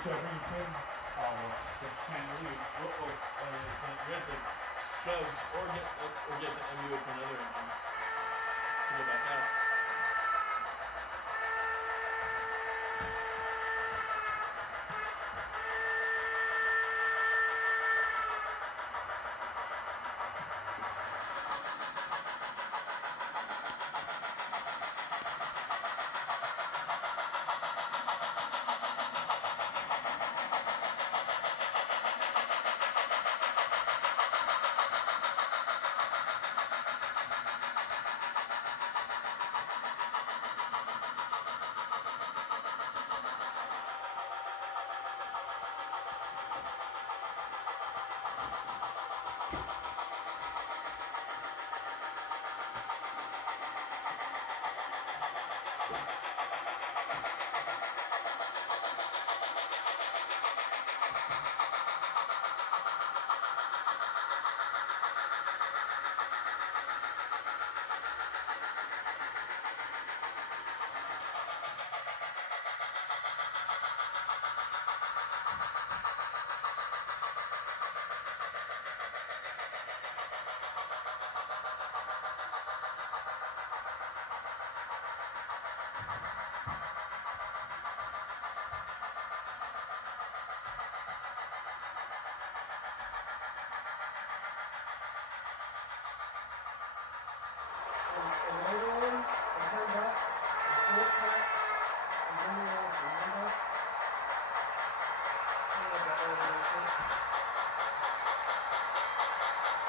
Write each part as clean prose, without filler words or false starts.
Whichever you can. Oh, well, just can't leave. We have to shove or get the MU to another entrance to get back out.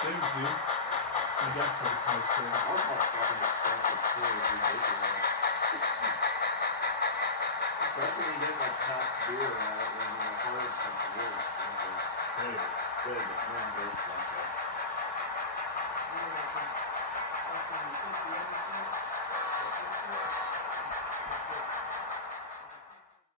Saves you. I got pretty close there. Alcohol's fucking expensive too, it's ridiculous. Especially when you get like past beer and that, when hard stuff's really expensive. Hey, It's good, but man's very expensive.